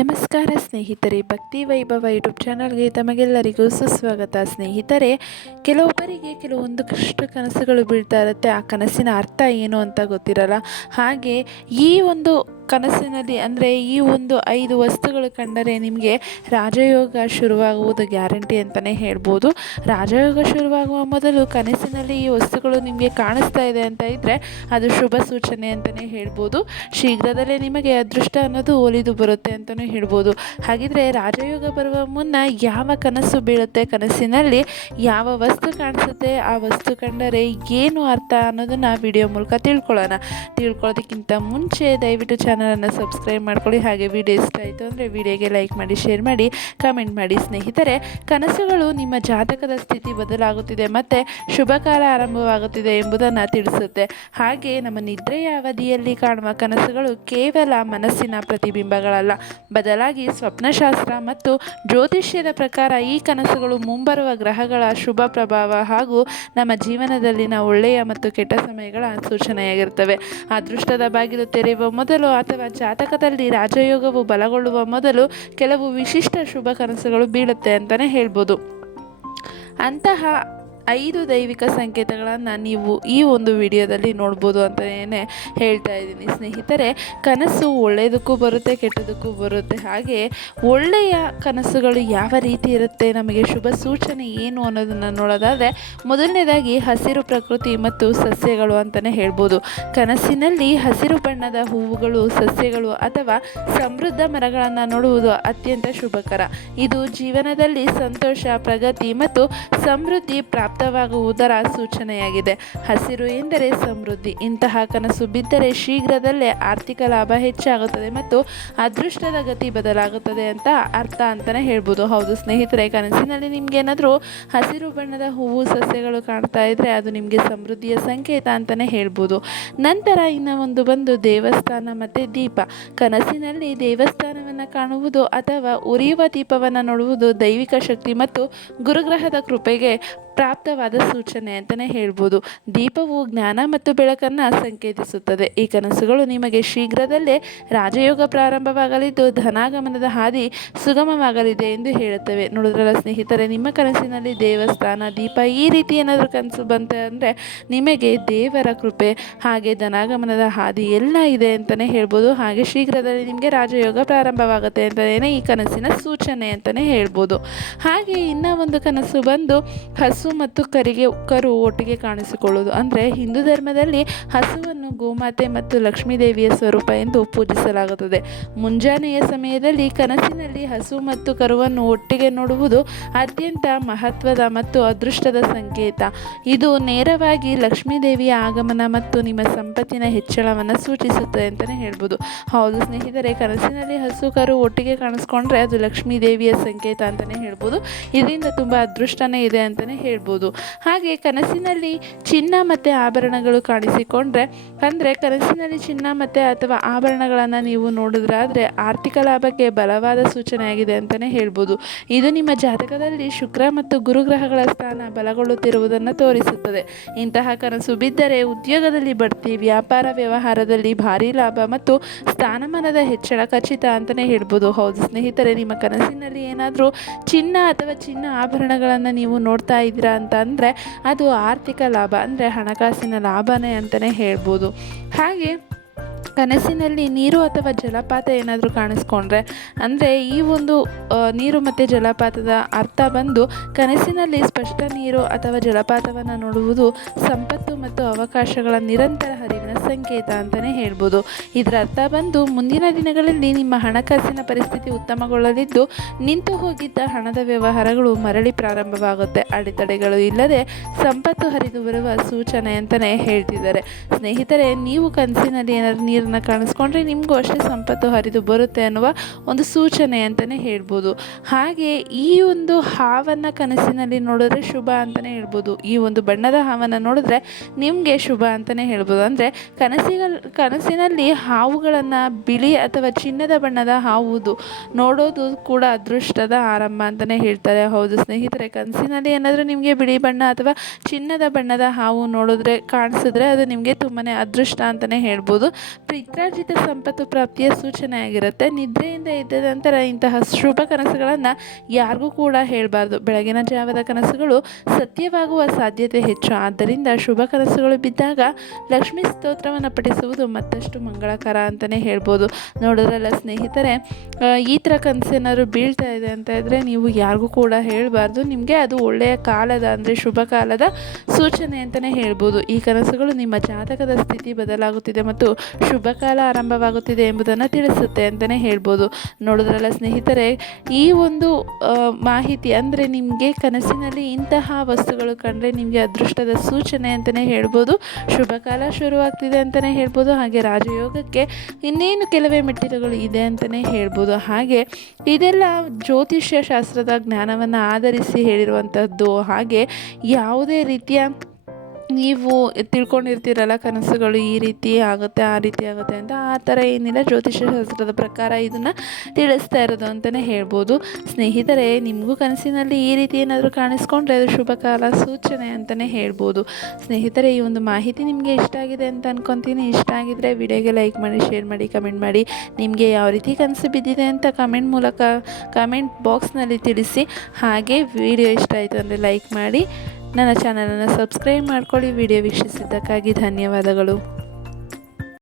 ನಮಸ್ಕಾರ ಸ್ನೇಹಿತರೆ, ಭಕ್ತಿ ವೈಭವ ಯೂಟ್ಯೂಬ್ ಚಾನಲ್ಗೆ ತಮಗೆಲ್ಲರಿಗೂ ಸುಸ್ವಾಗತ. ಸ್ನೇಹಿತರೆ, ಕೆಲವೊಬ್ಬರಿಗೆ ಕೆಲವೊಂದು ಕನಸುಗಳು ಬೀಳ್ತಾ ಇರುತ್ತೆ. ಆ ಕನಸಿನ ಅರ್ಥ ಏನು ಅಂತ ಗೊತ್ತಿರಲ್ಲ. ಹಾಗೆ ಈ ಒಂದು ಕನಸಿನಲ್ಲಿ ಅಂದರೆ ಈ ಒಂದು 5 ವಸ್ತುಗಳು ಕಂಡರೆ ನಿಮಗೆ ರಾಜಯೋಗ ಶುರುವಾಗುವುದು ಗ್ಯಾರಂಟಿ ಅಂತಲೇ ಹೇಳ್ಬೋದು. ರಾಜಯೋಗ ಶುರುವಾಗುವ ಮೊದಲು ಕನಸಿನಲ್ಲಿ ಈ ವಸ್ತುಗಳು ನಿಮಗೆ ಕಾಣಿಸ್ತಾ ಇದೆ ಅಂತ ಇದ್ದರೆ ಅದು ಶುಭ ಸೂಚನೆ ಅಂತಲೇ ಹೇಳ್ಬೋದು. ಶೀಘ್ರದಲ್ಲೇ ನಿಮಗೆ ಅದೃಷ್ಟ ಅನ್ನೋದು ಒಲಿದು ಬರುತ್ತೆ ಅಂತಲೂ ಹೇಳ್ಬೋದು. ಹಾಗಿದ್ರೆ ರಾಜಯೋಗ ಬರುವ ಮುನ್ನ ಯಾವ ಕನಸು ಬೀಳುತ್ತೆ, ಕನಸಿನಲ್ಲಿ ಯಾವ ವಸ್ತು ಕಾಣಿಸುತ್ತೆ, ಆ ವಸ್ತು ಕಂಡರೆ ಏನು ಅರ್ಥ ಅನ್ನೋದನ್ನು ವಿಡಿಯೋ ಮೂಲಕ ತಿಳ್ಕೊಳ್ಳೋದಕ್ಕಿಂತ ಮುಂಚೆ ದಯವಿಟ್ಟು ಚಾನಲನ್ನು ಸಬ್ಸ್ಕ್ರೈಬ್ ಮಾಡ್ಕೊಳ್ಳಿ. ಹಾಗೆ ವಿಡಿಯೋ ಇಷ್ಟ ಆಯಿತು ಅಂದರೆ ವಿಡಿಯೋಗೆ ಲೈಕ್ ಮಾಡಿ, ಶೇರ್ ಮಾಡಿ, ಕಮೆಂಟ್ ಮಾಡಿ. ಸ್ನೇಹಿತರೆ, ಕನಸುಗಳು ನಿಮ್ಮ ಜಾತಕದ ಸ್ಥಿತಿ ಬದಲಾಗುತ್ತಿದೆ ಮತ್ತು ಶುಭ ಕಾಲ ಆರಂಭವಾಗುತ್ತಿದೆ ಎಂಬುದನ್ನು ತಿಳಿಸುತ್ತೆ. ಹಾಗೆ ನಮ್ಮ ನಿದ್ರೆಯ ಅವಧಿಯಲ್ಲಿ ಕಾಣುವ ಕನಸುಗಳು ಕೇವಲ ಮನಸ್ಸಿನ ಪ್ರತಿಬಿಂಬಗಳಲ್ಲ, ಬದಲಾಗಿ ಸ್ವಪ್ನಶಾಸ್ತ್ರ ಮತ್ತು ಜ್ಯೋತಿಷ್ಯದ ಪ್ರಕಾರ ಈ ಕನಸುಗಳು ಮುಂಬರುವ ಗ್ರಹಗಳ ಶುಭ ಪ್ರಭಾವ ಹಾಗೂ ನಮ್ಮ ಜೀವನದಲ್ಲಿನ ಒಳ್ಳೆಯ ಮತ್ತು ಕೆಟ್ಟ ಸಮಯಗಳ ಸೂಚನೆಯಾಗಿರ್ತವೆ. ಅದೃಷ್ಟದ ಬಾಗಿಲು ತೆರೆಯುವ ಮೊದಲು ಅಥವಾ ಜಾತಕದಲ್ಲಿ ರಾಜಯೋಗವು ಬಲಗೊಳ್ಳುವ ಮೊದಲು ಕೆಲವು ವಿಶಿಷ್ಟ ಶುಭ ಕನಸುಗಳು ಬೀಳುತ್ತೆ ಅಂತಲೇ ಹೇಳ್ಬೋದು. ಅಂತಹ 5 ದೈವಿಕ ಸಂಕೇತಗಳನ್ನು ನೀವು ಈ ಒಂದು ವಿಡಿಯೋದಲ್ಲಿ ನೋಡ್ಬೋದು ಅಂತಲೇ ಹೇಳ್ತಾ ಇದ್ದೀನಿ. ಸ್ನೇಹಿತರೆ, ಕನಸು ಒಳ್ಳೆಯದಕ್ಕೂ ಬರುತ್ತೆ, ಕೆಟ್ಟದಕ್ಕೂ ಬರುತ್ತೆ. ಹಾಗೆ ಒಳ್ಳೆಯ ಕನಸುಗಳು ಯಾವ ರೀತಿ ಇರುತ್ತೆ, ನಮಗೆ ಶುಭ ಸೂಚನೆ ಏನು ಅನ್ನೋದನ್ನು ನೋಡೋದಾದರೆ ಮೊದಲನೇದಾಗಿ ಹಸಿರು ಪ್ರಕೃತಿ ಮತ್ತು ಸಸ್ಯಗಳು ಅಂತಲೇ ಹೇಳ್ಬೋದು. ಕನಸಿನಲ್ಲಿ ಹಸಿರು ಬಣ್ಣದ ಹೂವುಗಳು, ಸಸ್ಯಗಳು ಅಥವಾ ಸಮೃದ್ಧ ಮರಗಳನ್ನು ನೋಡುವುದು ಅತ್ಯಂತ ಶುಭಕರ. ಇದು ಜೀವನದಲ್ಲಿ ಸಂತೋಷ, ಪ್ರಗತಿ ಮತ್ತು ಸಮೃದ್ಧಿ ಪ್ರಾಪ್ತವಾಗುವುದರ ಸೂಚನೆಯಾಗಿದೆ. ಹಸಿರು ಎಂದರೆ ಸಮೃದ್ಧಿ. ಇಂತಹ ಕನಸು ಬಿದ್ದರೆ ಶೀಘ್ರದಲ್ಲೇ ಆರ್ಥಿಕ ಲಾಭ ಹೆಚ್ಚಾಗುತ್ತದೆ ಮತ್ತು ಅದೃಷ್ಟದ ಗತಿ ಬದಲಾಗುತ್ತದೆ ಅಂತ ಅರ್ಥ ಅಂತಲೇ ಹೇಳ್ಬೋದು. ಹೌದು ಸ್ನೇಹಿತರೆ, ಕನಸಿನಲ್ಲಿ ನಿಮ್ಗೇನಾದರೂ ಹಸಿರು ಬಣ್ಣದ ಹೂವು, ಸಸ್ಯಗಳು ಕಾಣ್ತಾ ಇದ್ದರೆ ಅದು ನಿಮಗೆ ಸಮೃದ್ಧಿಯ ಸಂಕೇತ ಅಂತಲೇ ಹೇಳ್ಬೋದು. ನಂತರ ಇನ್ನು ಒಂದು ಬಂದು ದೇವಸ್ಥಾನ ಮತ್ತು ದೀಪ. ಕನಸಿನಲ್ಲಿ ದೇವಸ್ಥಾನವನ್ನು ಕಾಣುವುದು ಅಥವಾ ಉರಿಯುವ ದೀಪವನ್ನು ನೋಡುವುದು ದೈವಿಕ ಶಕ್ತಿ ಮತ್ತು ಗುರುಗ್ರಹದ ಕೃಪೆಗೆ ಪ್ರಾಪ್ತವಾದ ಸೂಚನೆ ಅಂತಲೇ ಹೇಳ್ಬೋದು. ದೀಪವು ಜ್ಞಾನ ಮತ್ತು ಬೆಳಕನ್ನು ಸಂಕೇತಿಸುತ್ತದೆ. ಈ ಕನಸುಗಳು ನಿಮಗೆ ಶೀಘ್ರದಲ್ಲೇ ರಾಜಯೋಗ ಪ್ರಾರಂಭವಾಗಲಿದ್ದು ಧನಾಗಮನದ ಹಾದಿ ಸುಗಮವಾಗಲಿದೆ ಎಂದು ಹೇಳುತ್ತವೆ. ನೋಡಿದ್ರಲ್ಲ ಸ್ನೇಹಿತರೆ, ನಿಮ್ಮ ಕನಸಿನಲ್ಲಿ ದೇವಸ್ಥಾನ, ದೀಪ ಈ ರೀತಿ ಏನಾದರೂ ಕನಸು ಬಂತೆ ಅಂದರೆ ನಿಮಗೆ ದೇವರ ಕೃಪೆ ಹಾಗೆ ಧನಾಗಮನದ ಹಾದಿ ಎಲ್ಲ ಇದೆ ಅಂತಲೇ ಹೇಳ್ಬೋದು. ಹಾಗೆ ಶೀಘ್ರದಲ್ಲಿ ನಿಮಗೆ ರಾಜಯೋಗ ಪ್ರಾರಂಭವಾಗುತ್ತೆ ಅಂತಲೇ ಈ ಕನಸಿನ ಸೂಚನೆ ಅಂತಲೇ ಹೇಳ್ಬೋದು. ಹಾಗೆ ಇನ್ನೂ ಒಂದು ಕನಸು ಬಂದು ಹಸು ಮತ್ತು ಕರು ಒಟ್ಟಿಗೆ ಕಾಣಿಸಿಕೊಳ್ಳುವುದು. ಅಂದರೆ ಹಿಂದೂ ಧರ್ಮದಲ್ಲಿ ಹಸುವನ್ನು ಗೋಮಾತೆ ಮತ್ತು ಲಕ್ಷ್ಮೀ ದೇವಿಯ ಸ್ವರೂಪ ಎಂದು ಪೂಜಿಸಲಾಗುತ್ತದೆ. ಮುಂಜಾನೆಯ ಸಮಯದಲ್ಲಿ ಕನಸಿನಲ್ಲಿ ಹಸು ಮತ್ತು ಕರುವನ್ನು ಒಟ್ಟಿಗೆ ನೋಡುವುದು ಅತ್ಯಂತ ಮಹತ್ವದ ಮತ್ತು ಅದೃಷ್ಟದ ಸಂಕೇತ. ಇದು ನೇರವಾಗಿ ಲಕ್ಷ್ಮೀ ದೇವಿಯ ಆಗಮನ ಮತ್ತು ನಿಮ್ಮ ಸಂಪತ್ತಿನ ಹೆಚ್ಚಳವನ್ನು ಸೂಚಿಸುತ್ತದೆ ಅಂತಲೇ ಹೇಳ್ಬೋದು. ಹೌದು ಸ್ನೇಹಿತರೆ, ಕನಸಿನಲ್ಲಿ ಹಸು ಕರು ಒಟ್ಟಿಗೆ ಕಾಣಿಸ್ಕೊಂಡ್ರೆ ಅದು ಲಕ್ಷ್ಮೀ ದೇವಿಯ ಸಂಕೇತ ಅಂತಲೇ ಹೇಳ್ಬೋದು. ಇದರಿಂದ ತುಂಬ ಅದೃಷ್ಟನೇ ಇದೆ ಅಂತಲೇ ಹೇಳ್ಬೋದು. ಹಾಗೆ ಕನಸಿನಲ್ಲಿ ಚಿನ್ನ ಮತ್ತು ಆಭರಣಗಳು ಕಾಣಿಸಿಕೊಂಡ್ರೆ, ಅಂದರೆ ಕನಸಿನಲ್ಲಿ ಚಿನ್ನ ಮತ್ತು ಅಥವಾ ಆಭರಣಗಳನ್ನು ನೀವು ನೋಡಿದ್ರಾದರೆ ಆರ್ಥಿಕ ಲಾಭಕ್ಕೆ ಬಲವಾದ ಸೂಚನೆಯಾಗಿದೆ ಅಂತಲೇ ಹೇಳ್ಬೋದು. ಇದು ನಿಮ್ಮ ಜಾತಕದಲ್ಲಿ ಶುಕ್ರ ಮತ್ತು ಗುರುಗ್ರಹಗಳ ಸ್ಥಾನ ಬಲಗೊಳ್ಳುತ್ತಿರುವುದನ್ನು ತೋರಿಸುತ್ತದೆ. ಇಂತಹ ಕನಸು ಬಿದ್ದರೆ ಉದ್ಯೋಗದಲ್ಲಿ ಬಡ್ತಿ, ವ್ಯಾಪಾರ ವ್ಯವಹಾರದಲ್ಲಿ ಭಾರೀ ಲಾಭ ಮತ್ತು ಸ್ಥಾನಮಾನದ ಹೆಚ್ಚಳ ಖಚಿತ ಅಂತಲೇ ಹೇಳ್ಬೋದು. ಹೌದು ಸ್ನೇಹಿತರೆ, ನಿಮ್ಮ ಕನಸಿನಲ್ಲಿ ಏನಾದರೂ ಚಿನ್ನ ಅಥವಾ ಚಿನ್ನ ಆಭರಣಗಳನ್ನು ನೀವು ನೋಡ್ತಾ ಇದ್ದೀರಾ ಅಂತ ಅಂದರೆ ಅದು ಆರ್ಥಿಕ ಲಾಭ, ಅಂದರೆ ಹಣಕಾಸಿನ ಲಾಭನೇ ಅಂತಲೇ ಹೇಳ್ಬೋದು. ಹಾಗೆ ಕನಸಿನಲ್ಲಿ ನೀರು ಅಥವಾ ಜಲಪಾತ ಏನಾದರೂ ಕಾಣಿಸ್ಕೊಂಡ್ರೆ, ಅಂದರೆ ಈ ಒಂದು ನೀರು ಮತ್ತು ಜಲಪಾತದ ಅರ್ಥ ಬಂದು ಕನಸಿನಲ್ಲಿ ಸ್ಪಷ್ಟ ನೀರು ಅಥವಾ ಜಲಪಾತವನ್ನು ನೋಡುವುದು ಸಂಪತ್ತು ಮತ್ತು ಅವಕಾಶಗಳ ನಿರಂತರ ಹರಿವಿನ ಸಂಕೇತ ಅಂತಲೇ ಹೇಳ್ಬೋದು. ಇದರ ಅರ್ಥ ಬಂದು ಮುಂದಿನ ದಿನಗಳಲ್ಲಿ ನಿಮ್ಮ ಹಣಕಾಸಿನ ಪರಿಸ್ಥಿತಿ ಉತ್ತಮಗೊಳ್ಳಲಿದ್ದು ನಿಂತು ಹೋಗಿದ್ದ ಹಣದ ವ್ಯವಹಾರಗಳು ಮರಳಿ ಪ್ರಾರಂಭವಾಗುತ್ತೆ. ಅಡೆತಡೆಗಳು ಇಲ್ಲದೆ ಸಂಪತ್ತು ಹರಿದು ಬರುವ ಸೂಚನೆ ಅಂತಲೇ ಹೇಳ್ತಿದ್ದಾರೆ. ಸ್ನೇಹಿತರೆ, ನೀವು ಕನಸಿನಲ್ಲಿ ಏನಾದರೂ ನೀರನ್ನು ಕಾಣಿಸ್ಕೊಂಡ್ರೆ ನಿಮಗೂ ಅಷ್ಟೇ ಸಂಪತ್ತು ಹರಿದು ಬರುತ್ತೆ ಅನ್ನುವ ಒಂದು ಸೂಚನೆ ಅಂತಲೇ ಹೇಳ್ಬೋದು. ಹಾಗೆ ಈ ಒಂದು ಹಾವನ್ನು ಕನಸಿನಲ್ಲಿ ನೋಡಿದ್ರೆ ಶುಭ ಅಂತಲೇ ಹೇಳ್ಬೋದು. ಈ ಒಂದು ಬಣ್ಣದ ಹಾವನ್ನು ನೋಡಿದ್ರೆ ನಿಮಗೆ ಶುಭ ಅಂತಲೇ ಹೇಳ್ಬೋದು. ಅಂದರೆ ಕನಸಿನಲ್ಲಿ ಹಾವುಗಳನ್ನು ಬಿಳಿ ಅಥವಾ ಚಿನ್ನದ ಬಣ್ಣದ ಹಾವುದು ನೋಡೋದು ಕೂಡ ಅದೃಷ್ಟದ ಆರಂಭ ಅಂತಲೇ ಹೇಳ್ತಾರೆ. ಹೌದು ಸ್ನೇಹಿತರೆ, ಕನಸಿನಲ್ಲಿ ಏನಾದರೂ ನಿಮಗೆ ಬಿಳಿ ಬಣ್ಣ ಅಥವಾ ಚಿನ್ನದ ಬಣ್ಣದ ಹಾವು ಕಾಣಿಸಿದ್ರೆ ಅದು ನಿಮಗೆ ತುಂಬಾ ಅದೃಷ್ಟ ಅಂತಲೇ ಹೇಳ್ಬೋದು. ಪಿತ್ರಾರ್ಜಿತ ಸಂಪತ್ತು ಪ್ರಾಪ್ತಿಯ ಸೂಚನೆ ಆಗಿರುತ್ತೆ. ನಿದ್ರೆಯಿಂದ ಎದ್ದ ನಂತರ ಇಂತಹ ಶುಭ ಕನಸುಗಳನ್ನು ಯಾರಿಗೂ ಕೂಡ ಹೇಳಬಾರ್ದು. ಬೆಳಗಿನ ಜಾವದ ಕನಸುಗಳು ಸತ್ಯವಾಗುವ ಸಾಧ್ಯತೆ ಹೆಚ್ಚು. ಆದ್ದರಿಂದ ಶುಭ ಕನಸುಗಳು ಬಿದ್ದಾಗ ಲಕ್ಷ್ಮೀ ಸ್ತೋತ್ರವನ್ನು ಪಠಿಸುವುದು ಮತ್ತಷ್ಟು ಮಂಗಳಕರ ಅಂತಲೇ ಹೇಳ್ಬೋದು. ನೋಡಿದ್ರಲ್ಲ ಸ್ನೇಹಿತರೆ, ಈ ಥರ ಕನಸೇನಾದ್ರು ಬೀಳ್ತಾ ಇದೆ ಅಂತ ಇದ್ದರೆ ನೀವು ಯಾರಿಗೂ ಕೂಡ ಹೇಳಬಾರ್ದು. ನಿಮಗೆ ಅದು ಒಳ್ಳೆಯ ಕಾಲದ ಅಂದರೆ ಶುಭ ಕಾಲದ ಸೂಚನೆ ಅಂತಲೇ ಹೇಳ್ಬೋದು. ಈ ಕನಸುಗಳು ನಿಮ್ಮ ಜಾತಕದ ಸ್ಥಿತಿ ಬದಲಾಗುತ್ತಿದೆ ಮತ್ತು ಶುಭ ಕಾಲ ಆರಂಭವಾಗುತ್ತಿದೆ ಎಂಬುದನ್ನು ತಿಳಿಸುತ್ತೆ ಅಂತಲೇ ಹೇಳ್ಬೋದು. ನೋಡಿದ್ರಲ್ಲ ಸ್ನೇಹಿತರೆ, ಈ ಒಂದು ಮಾಹಿತಿ ಅಂದರೆ ನಿಮಗೆ ಕನಸಿನಲ್ಲಿ ಇಂತಹ ವಸ್ತುಗಳು ಕಂಡ್ರೆ ನಿಮಗೆ ಅದೃಷ್ಟದ ಸೂಚನೆ ಅಂತಲೇ ಹೇಳ್ಬೋದು. ಶುಭ ಕಾಲ ಶುರುವಾಗ್ತಿದೆ ಅಂತಲೇ ಹೇಳ್ಬೋದು. ಹಾಗೆ ರಾಜಯೋಗಕ್ಕೆ ಇನ್ನೇನು ಕೆಲವೇ ಮೆಟ್ಟಿಲುಗಳು ಇದೆ ಅಂತಲೇ ಹೇಳ್ಬೋದು. ಹಾಗೆ ಇದೆಲ್ಲ ಜ್ಯೋತಿಷ್ಯ ಶಾಸ್ತ್ರದ ಜ್ಞಾನವನ್ನು ಆಧರಿಸಿ ಹೇಳಿರುವಂಥದ್ದು. ಹಾಗೆ ಯಾವುದೇ ರೀತಿಯ ನೀವು ತಿಳ್ಕೊಂಡಿರ್ತೀರಲ್ಲ ಕನಸುಗಳು ಈ ರೀತಿ ಆಗುತ್ತೆ ಆ ರೀತಿ ಆಗುತ್ತೆ ಅಂತ, ಆ ಥರ ಏನಿಲ್ಲ. ಜ್ಯೋತಿಷ್ಯ ಶಾಸ್ತ್ರದ ಪ್ರಕಾರ ಇದನ್ನು ತಿಳಿಸ್ತಾ ಇರೋದು ಅಂತಲೇ ಹೇಳ್ಬೋದು. ಸ್ನೇಹಿತರೆ, ನಿಮಗೂ ಕನಸಿನಲ್ಲಿ ಈ ರೀತಿ ಏನಾದರೂ ಕಾಣಿಸ್ಕೊಂಡ್ರೆ ಅದು ಶುಭ ಕಾಲ ಸೂಚನೆ ಅಂತಲೇ ಹೇಳ್ಬೋದು. ಸ್ನೇಹಿತರೆ, ಈ ಒಂದು ಮಾಹಿತಿ ನಿಮಗೆ ಇಷ್ಟ ಆಗಿದೆ ಅಂತ ಅಂದ್ಕೊತೀನಿ. ಇಷ್ಟ ಆಗಿದ್ದರೆ ವಿಡಿಯೋಗೆ ಲೈಕ್ ಮಾಡಿ, ಶೇರ್ ಮಾಡಿ, ಕಮೆಂಟ್ ಮಾಡಿ. ನಿಮಗೆ ಯಾವ ರೀತಿ ಕನಸು ಬಿದ್ದಿದೆ ಅಂತ ಕಮೆಂಟ್ ಬಾಕ್ಸ್ನಲ್ಲಿ ತಿಳಿಸಿ. ಹಾಗೆ ವಿಡಿಯೋ ಇಷ್ಟ ಆಯಿತು ಅಂದರೆ ಲೈಕ್ ಮಾಡಿ, ನನ್ನ ಚಾನಲನ್ನು ಸಬ್ಸ್ಕ್ರೈಬ್ ಮಾಡ್ಕೊಳ್ಳಿ. ವಿಡಿಯೋ ವೀಕ್ಷಿಸಿದ್ದಕ್ಕಾಗಿ ಧನ್ಯವಾದಗಳು.